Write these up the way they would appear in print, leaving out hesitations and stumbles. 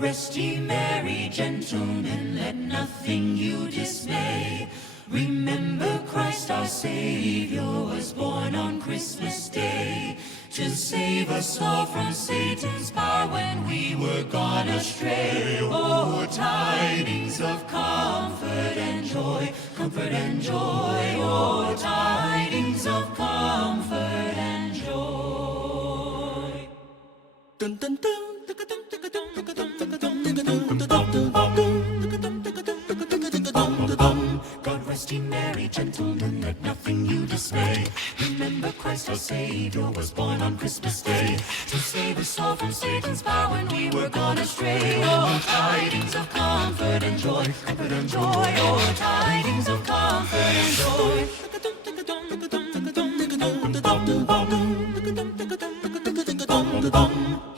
rest ye merry gentlemen, let nothing you dismay. Remember Christ our Savior was born on Christmas Day, to save us all from Satan's power when we were gone astray. Oh, tidings of comfort and joy, comfort and joy. Oh, tidings of comfort and joy. Dun, dun, dun. God rest ye merry gentlemen, let nothing you dismay. Remember Christ our Savior was born on Christmas Day, to save us all from Satan's power when we were gone astray. Oh, tidings of comfort and joy, comfort and joy. Oh, tidings of comfort and joy.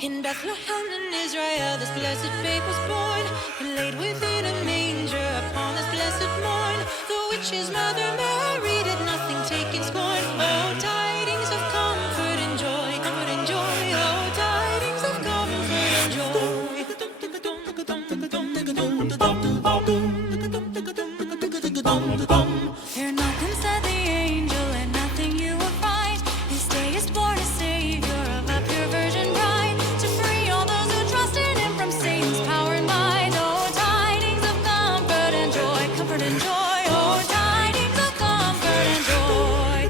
In Bethlehem in Israel, this blessed babe was born, and laid within a manger upon this blessed morn. The witch's mother Mary did nothing take in scorn. Oh, tidings of comfort and joy, comfort and joy. Oh, tidings of comfort and joy. Fear nothing, said the angel, and nothing you will find. This day is born a Savior of a pure virgin bride, to free all those who trust in Him from Satan's power and might. Oh, tidings of comfort and joy, comfort and joy. Oh, tidings of comfort and joy.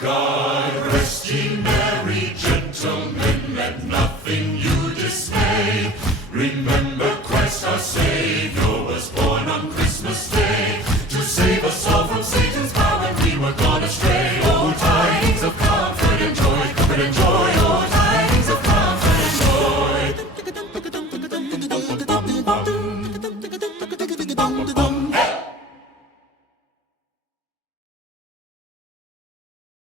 God rest ye merry gentlemen, let nothing you dismay. Remember Christ our Savior was born on Christmas Day, to save us all from Satan's power when we were gone astray. Oh, tidings of comfort and joy, comfort and joy. Oh, tidings of comfort and joy.